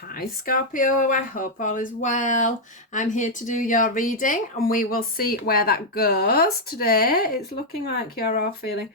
Hi Scorpio, I hope all is well. I'm here to do your reading and we will see where that goes today. It's looking like you're all feeling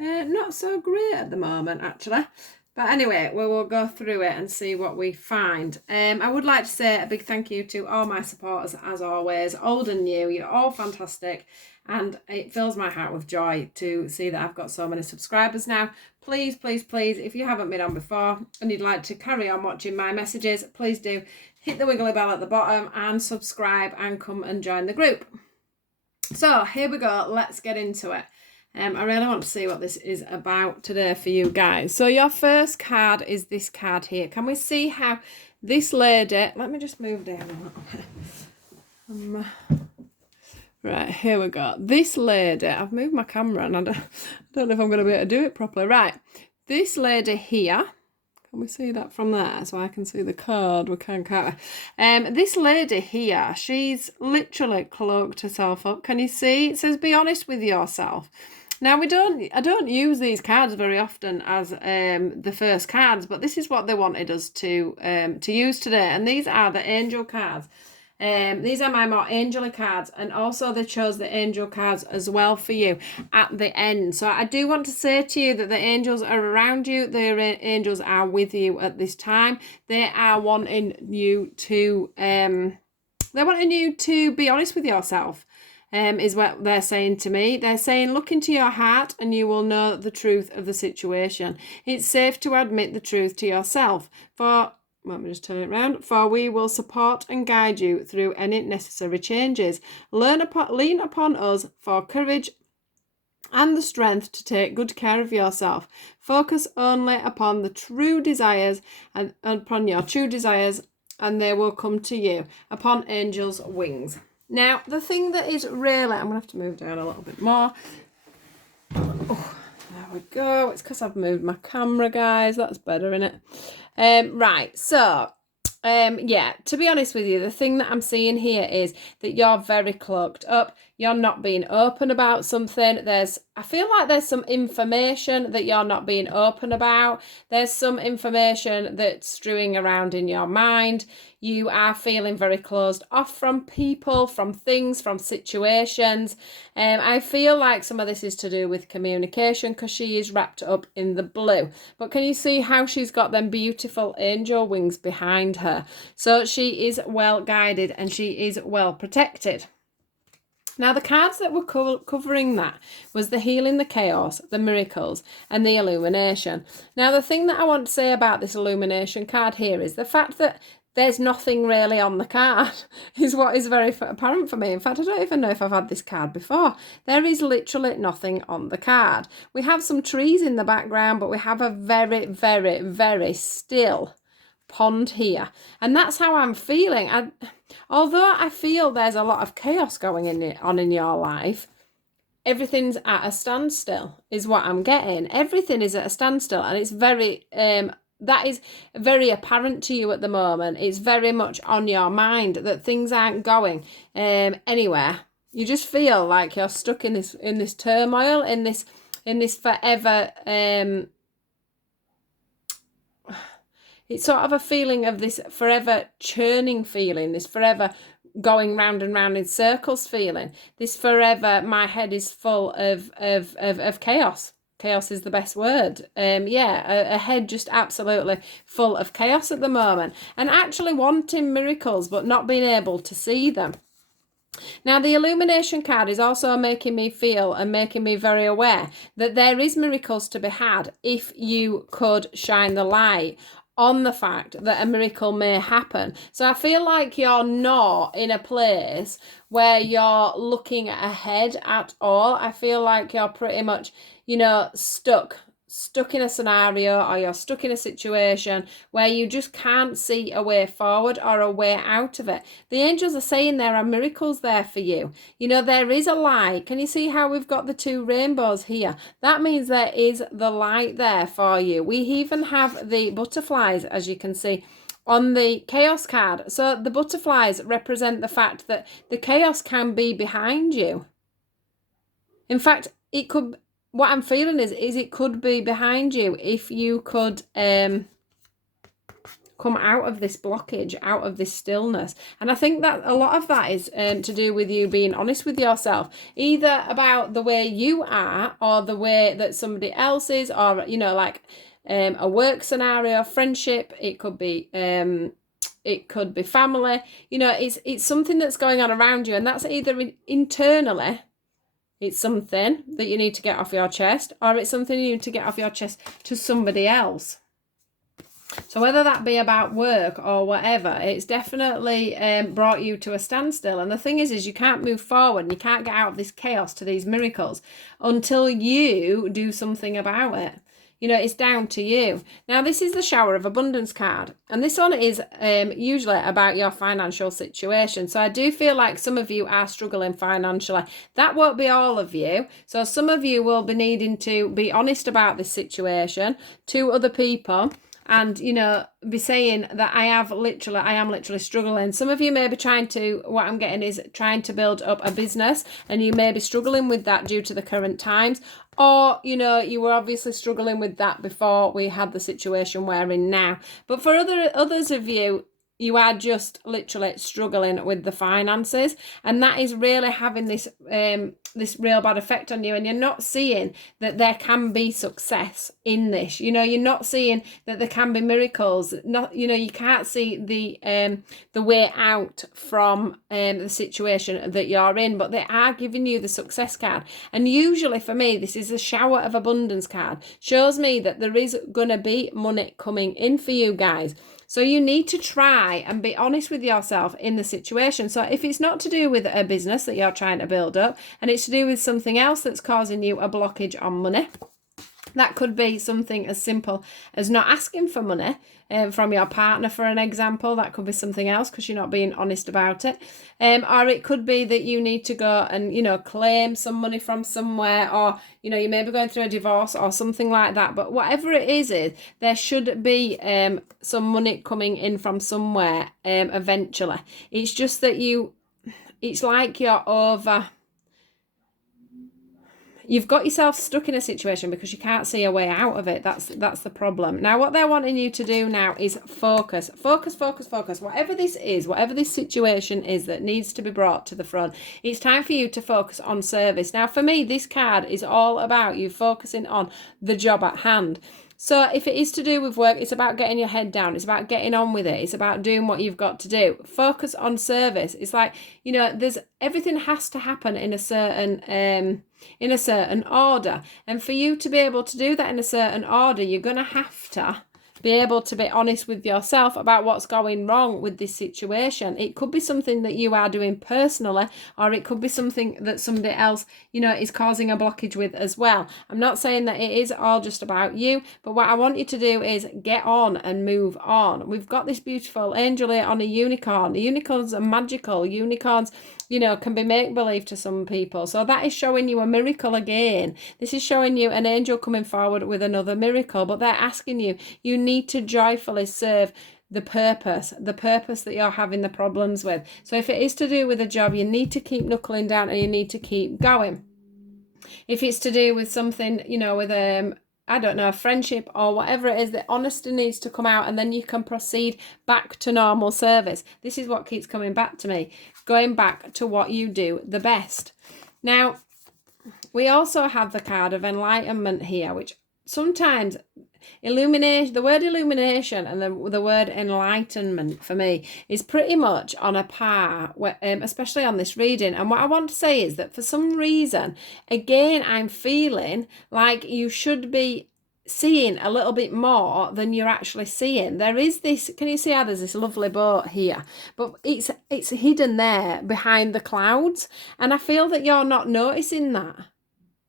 not so great at the moment actually. But anyway, we will go through it and see what we find. I would like to say a big thank you to all my supporters as always, old and new. You're all fantastic and it fills my heart with joy to see that I've got so many subscribers now. Please, please, please, if you haven't been on before and you'd like to carry on watching my messages, please do hit the wiggly bell at the bottom and subscribe and come and join the group. So here we go. Let's get into it. I really want to see what this is about today for you guys. So your first card is this card here. Can we see how this lady... Let me just move down a little bit. Right, here we go. This lady, I've moved my camera and I don't know if I'm going to be able to do it properly. Right, this lady here, can we see that from there so I can see the card? We can't we? This lady here, she's literally cloaked herself up. Can you see? It says, be honest with yourself. Now, I don't use these cards very often as the first cards, but this is what they wanted us to use today. And these are the angel cards. These are my more angel cards, and also they chose the angel cards as well for you at the end. So I do want to say to you that the angels are around you. The angels are with you at this time. They are wanting you to be honest with yourself. Is what they're saying to me. They're saying, look into your heart and you will know the truth of the situation. It's safe to admit the truth to yourself. Let me just turn it around. For we will support and guide you through any necessary changes. Lean upon us for courage and the strength to take good care of yourself. Focus only upon the true desires and upon your true desires, and they will come to you upon angels' wings. Now, the thing that is really... I'm going to have to move down a little bit more. Oh, there we go. It's because I've moved my camera, guys. That's better, isn't it? Right, so... yeah, to be honest with you, the thing that I'm seeing here is that you're very cloaked up. You're not being open about something. I feel like there's some information that you're not being open about. There's some information that's strewing around in your mind. You are feeling very closed off from people, from things, from situations. I feel like some of this is to do with communication because she is wrapped up in the blue. But can you see how she's got them beautiful angel wings behind her? So she is well guided and she is well protected. Now, the cards that were covering that was the healing, the chaos, the miracles, and the illumination. Now, the thing that I want to say about this illumination card here is the fact that there's nothing really on the card is what is very apparent for me. In fact, I don't even know if I've had this card before. There is literally nothing on the card. We have some trees in the background, but we have a very, very, very still pond here. And that's how I'm feeling. Although I feel there's a lot of chaos going on in your life, everything's at a standstill is what I'm getting. Everything is at a standstill, and it's very... that is very apparent to you at the moment. It's very much on your mind that things aren't going anywhere. You just feel like you're stuck in this turmoil, in this forever. It's sort of a feeling of this forever churning feeling, this forever going round and round in circles feeling, this forever my head is full of chaos. Chaos is the best word. A head just absolutely full of chaos at the moment, and actually wanting miracles but not being able to see them. Now, the illumination card is also making me feel and making me very aware that there is miracles to be had if you could shine the light on the fact that a miracle may happen. So I feel like you're not in a place where you're looking ahead at all. I feel like you're pretty much, stuck in a scenario, or you're stuck in a situation where you just can't see a way forward or a way out of it. The angels are saying there are miracles there for you. There is a light. Can you see how we've got the two rainbows here? That means there is the light there for you. We even have the butterflies, as you can see, on the chaos card. So the butterflies represent the fact that the chaos can be behind you. In fact, what I'm feeling is it could be behind you if you could come out of this blockage, out of this stillness. And I think that a lot of that is to do with you being honest with yourself, either about the way you are or the way that somebody else is, or, you know, like a work scenario, friendship. It could be family. You know, it's something that's going on around you, and that's either internally, it's something that you need to get off your chest, or it's something you need to get off your chest to somebody else. So whether that be about work or whatever, it's definitely brought you to a standstill. And the thing is you can't move forward and you can't get out of this chaos to these miracles until you do something about it. You know, it's down to you. Now, this is the Shower of Abundance card. And this one is usually about your financial situation. So I do feel like some of you are struggling financially. That won't be all of you. So some of you will be needing to be honest about this situation to other people. And, you know, be saying that I am literally struggling. Some of you may be what I'm getting is trying to build up a business, and you may be struggling with that due to the current times. Or, you know, you were obviously struggling with that before we had the situation we're in now. But for others of you, you are just literally struggling with the finances, and that is really having this real bad effect on you, and you're not seeing that there can be success in this. You know, you're not seeing that there can be miracles. Not, you know, you can't see the way out from the situation that you're in, but they are giving you the success card. And usually for me, this is a Shower of Abundance card. Shows me that there is going to be money coming in for you guys. So you need to try and be honest with yourself in the situation. So if it's not to do with a business that you're trying to build up, and it's to do with something else that's causing you a blockage on money, that could be something as simple as not asking for money from your partner, for an example. That could be something else because you're not being honest about it. Or it could be that you need to go and, you know, claim some money from somewhere, or, you know, you may be going through a divorce or something like that. But whatever it is there should be some money coming in from somewhere eventually. It's just that it's like you've got yourself stuck in a situation because you can't see a way out of it. That's the problem. Now, what they're wanting you to do now is focus. Whatever this is, whatever this situation is that needs to be brought to the front, it's time for you to focus on service. Now, for me, this card is all about you focusing on the job at hand. So if it is to do with work, it's about getting your head down. It's about getting on with it. It's about doing what you've got to do. Focus on service. It's like, you know, everything has to happen in a certain order. And for you to be able to do that in a certain order, you're going to have to be able to be honest with yourself about what's going wrong with this situation. It could be something that you are doing personally, or it could be something that somebody else, you know, is causing a blockage with as well. I'm not saying that it is all just about you, but what I want you to do is get on and move on. We've got this beautiful angel here on a unicorn. The unicorns are magical. Unicorns, you know, can be make-believe to some people. So that is showing you a miracle again. This is showing you an angel coming forward with another miracle, but they're asking you need to joyfully serve the purpose that you're having the problems with. So if it is to do with a job, you need to keep knuckling down and you need to keep going. If it's to do with something, you know, with I don't know, friendship or whatever it is, the honesty needs to come out, and then you can proceed back to normal service. This is what keeps coming back to me, going back to what you do the best. Now, we also have the card of enlightenment here, which sometimes the word illumination and the word enlightenment for me is pretty much on a par, especially on this reading. And what I want to say is that for some reason, again, I'm feeling like you should be seeing a little bit more than you're actually seeing. There is this, can you see how there's this lovely boat here, but it's hidden there behind the clouds, and I feel that you're not noticing that.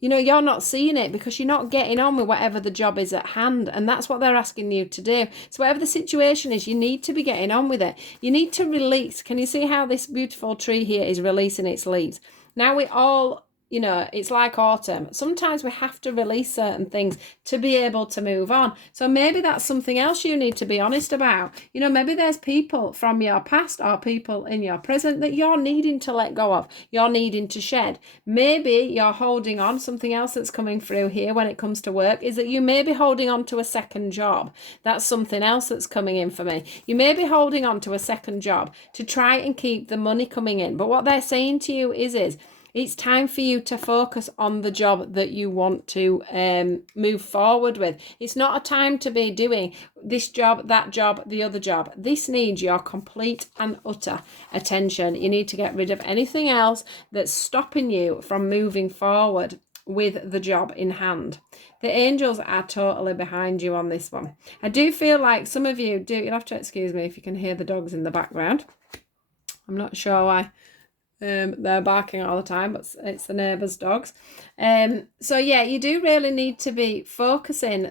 You know, you're not seeing it because you're not getting on with whatever the job is at hand. And that's what they're asking you to do. So whatever the situation is, you need to be getting on with it. You need to release. Can you see how this beautiful tree here is releasing its leaves? Now we all, it's like autumn. Sometimes we have to release certain things to be able to move on. So maybe that's something else you need to be honest about. Maybe there's people from your past or people in your present that you're needing to let go of, you're needing to shed. Maybe you're holding on. Something else that's coming through here when it comes to work is that you may be holding on to a second job. That's something else that's coming in for me. You may be holding on to a second job to try and keep the money coming in. But what they're saying to you is it's time for you to focus on the job that you want to move forward with. It's not a time to be doing this job, that job, the other job. This needs your complete and utter attention. You need to get rid of anything else that's stopping you from moving forward with the job in hand. The angels are totally behind you on this one. I do feel like some of you do, you'll have to excuse me if you can hear the dogs in the background. I'm not sure why. They're barking all the time, but it's the neighbours' dogs. So yeah, you do really need to be focusing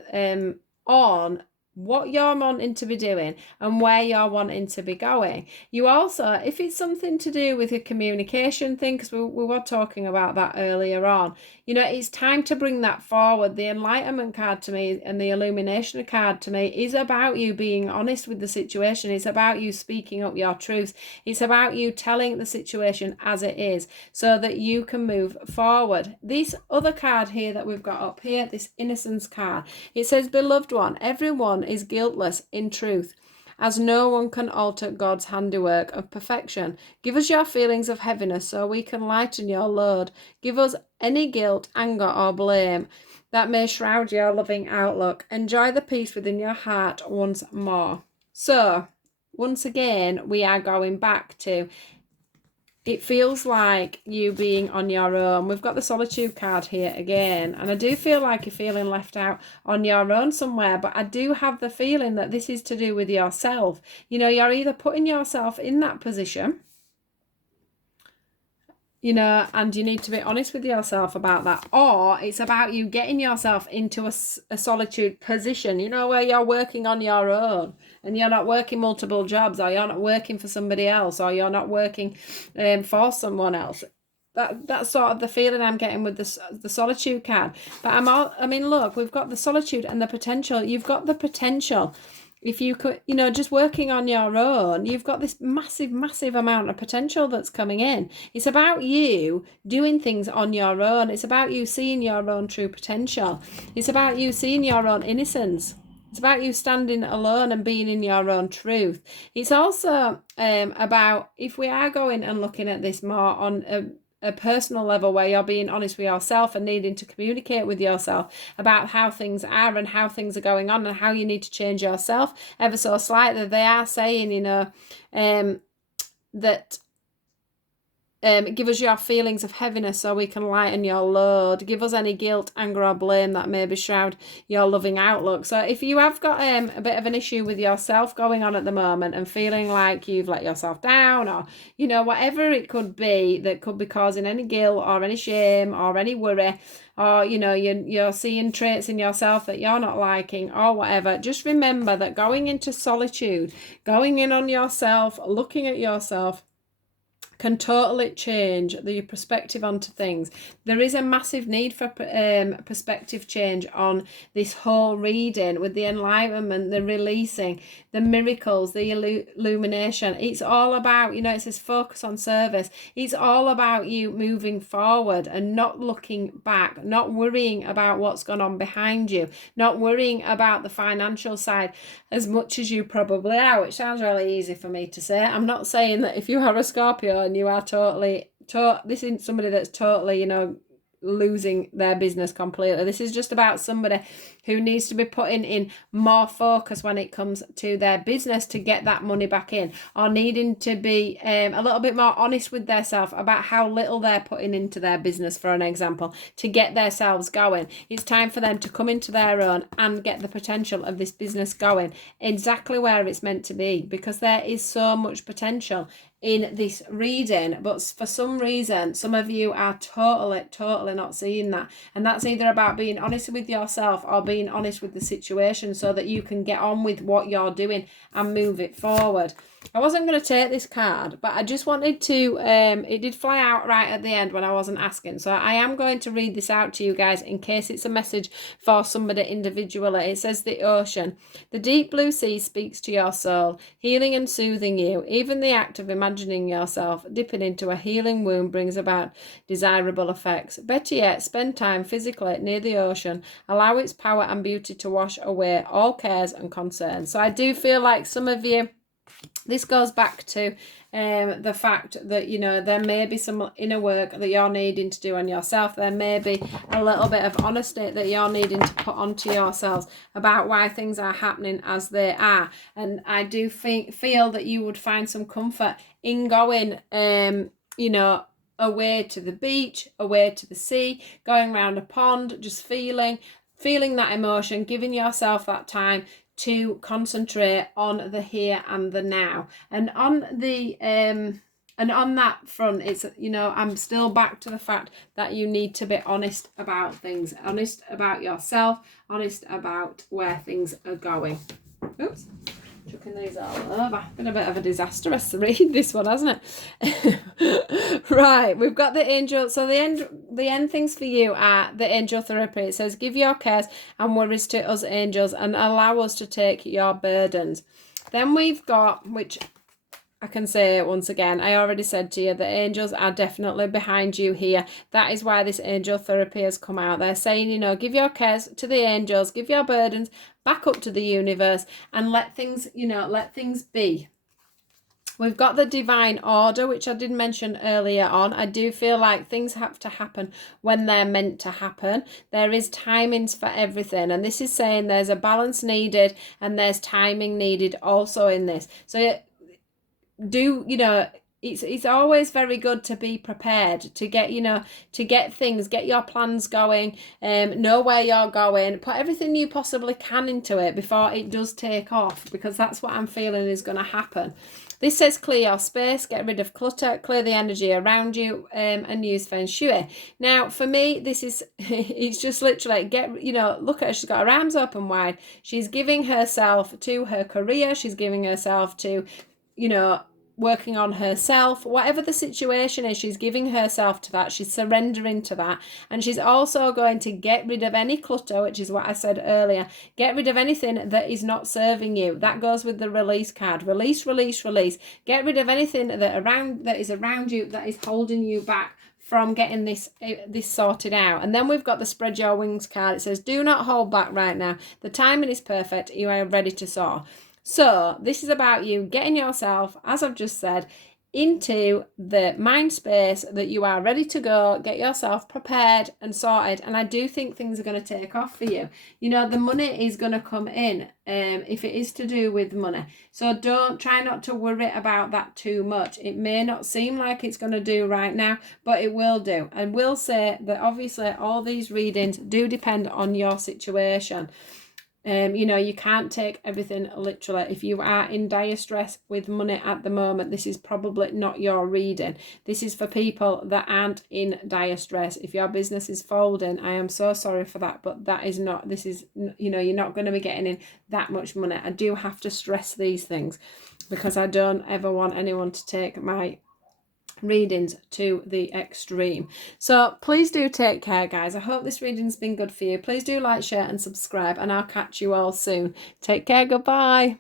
on what you're wanting to be doing and where you're wanting to be going. You also, if it's something to do with your communication thing, because we were talking about that earlier on, it's time to bring that forward. The enlightenment card to me and the illumination card to me is about you being honest with the situation. It's about you speaking up your truth. It's about you telling the situation as it is so that you can move forward. This other card here that we've got up here, this innocence card, it says, beloved one, everyone is guiltless in truth, as no one can alter God's handiwork of perfection. Give us your feelings of heaviness so we can lighten your load. Give us any guilt, anger, or blame that may shroud your loving outlook. Enjoy the peace within your heart once more. So, once again, we are going back to, it feels like you being on your own. We've got the solitude card here again, and I do feel like you're feeling left out on your own somewhere, but I do have the feeling that this is to do with yourself. You're either putting yourself in that position, and you need to be honest with yourself about that, or it's about you getting yourself into a solitude position, where you're working on your own and you're not working multiple jobs, or you're not working for somebody else, or you're not working for someone else. That's sort of the feeling I'm getting with the solitude card. But look, we've got the solitude and the potential. You've got the potential. If you could, just working on your own, you've got this massive, massive amount of potential that's coming in. It's about you doing things on your own. It's about you seeing your own true potential. It's about you seeing your own innocence. It's about you standing alone and being in your own truth. It's also about, if we are going and looking at this more on a personal level, where you're being honest with yourself and needing to communicate with yourself about how things are and how things are going on and how you need to change yourself ever so slightly. They are saying, that give us your feelings of heaviness so we can lighten your load. Give us any guilt, anger, or blame that maybe shroud your loving outlook. So if you have got a bit of an issue with yourself going on at the moment and feeling like you've let yourself down, or whatever it could be that could be causing any guilt or any shame or any worry, or you're seeing traits in yourself that you're not liking or whatever, just remember that going into solitude, going in on yourself, looking at yourself, can totally change your perspective onto things. There is a massive need for perspective change on this whole reading, with the enlightenment, the releasing, the miracles, the illumination. It's all about, it says focus on service. It's all about you moving forward and not looking back, not worrying about what's gone on behind you, not worrying about the financial side as much as you probably are, which sounds really easy for me to say. I'm not saying that if you are a Scorpio and you are this isn't somebody that's totally, losing their business completely. This is just about somebody who needs to be putting in more focus when it comes to their business to get that money back in, or needing to be a little bit more honest with themselves about how little they're putting into their business, for an example, to get themselves going. It's time for them to come into their own and get the potential of this business going exactly where it's meant to be, because there is so much potential in this reading, but for some reason some of you are totally not seeing that, and that's either about being honest with yourself or being honest with the situation so that you can get on with what you're doing and move it forward. I wasn't going to take this card, but I just wanted to, it did fly out right at the end when I wasn't asking. So I am going to read this out to you guys in case it's a message for somebody individually. It says the ocean. The deep blue sea speaks to your soul, healing and soothing you. Even the act of imagining yourself dipping into a healing wound brings about desirable effects. Better yet, spend time physically near the ocean. Allow its power and beauty to wash away all cares and concerns. So I do feel like some of you, this goes back to the fact that, you know, there may be some inner work that you're needing to do on yourself. There may be a little bit of honesty that you're needing to put onto yourselves about why things are happening as they are. And I do feel that you would find some comfort in going, you know, away to the beach, away to the sea, going around a pond, just feeling that emotion, giving yourself that time to concentrate on the here and the now. And on the and on that front, it's, you know, I'm still back to the fact that you need to be honest about things, honest about yourself, honest about where things are going. Oops, chucking these all over. Been a bit of a disastrous read, this one, hasn't it? Right, we've got the angel. So the end things for you are the angel therapy. It says, give your cares and worries to us angels and allow us to take your burdens. Then we've got, which I can say once again, I already said to you, the angels are definitely behind you here. That is why this angel therapy has come out. They're saying, you know, give your cares to the angels, give your burdens back up to the universe and let things, you know, let things be. We've got the divine order, which I did mention earlier on. I do feel like things have to happen when they're meant to happen. There is timings for everything. And this is saying there's a balance needed and there's timing needed also in this. So do, you know, it's always very good to be prepared, to get, you know, to get things, get your plans going, know where you're going, put everything you possibly can into it before it does take off, because that's what I'm feeling is going to happen. This says clear your space, get rid of clutter, clear the energy around you, and use feng shui. Now, for me, this is, it's just literally get, you know, look at her, she's got her arms open wide. She's giving herself to her career. She's giving herself to, you know, working on herself, whatever the situation is, she's giving herself to that, she's surrendering to that, and she's also going to get rid of any clutter, which is what I said earlier. Get rid of anything that is not serving you. That goes with the release card. Release. Get rid of anything that is around you that is holding you back from getting this sorted out. And then we've got the spread your wings card. It says, do not hold back right now. The timing is perfect. You are ready to soar. So this is about you getting yourself, as I've just said, into the mind space that you are ready to go, get yourself prepared and sorted. And I do think things are going to take off for you. You know, the money is going to come in if it is to do with money. So don't try not to worry about that too much. It may not seem like it's going to do right now, but it will do. And we'll say that obviously all these readings do depend on your situation. You know, you can't take everything literally. If you are in dire stress with money at the moment, this is probably not your reading. This is for people that aren't in dire stress. If your business is folding, I am so sorry for that, but that is not, this is, you know, you're not going to be getting in that much money. I do have to stress these things because I don't ever want anyone to take my readings to the extreme. So please do take care, guys. I hope this reading's been good for you. Please do like, share and subscribe, and I'll catch you all soon. Take care. Goodbye.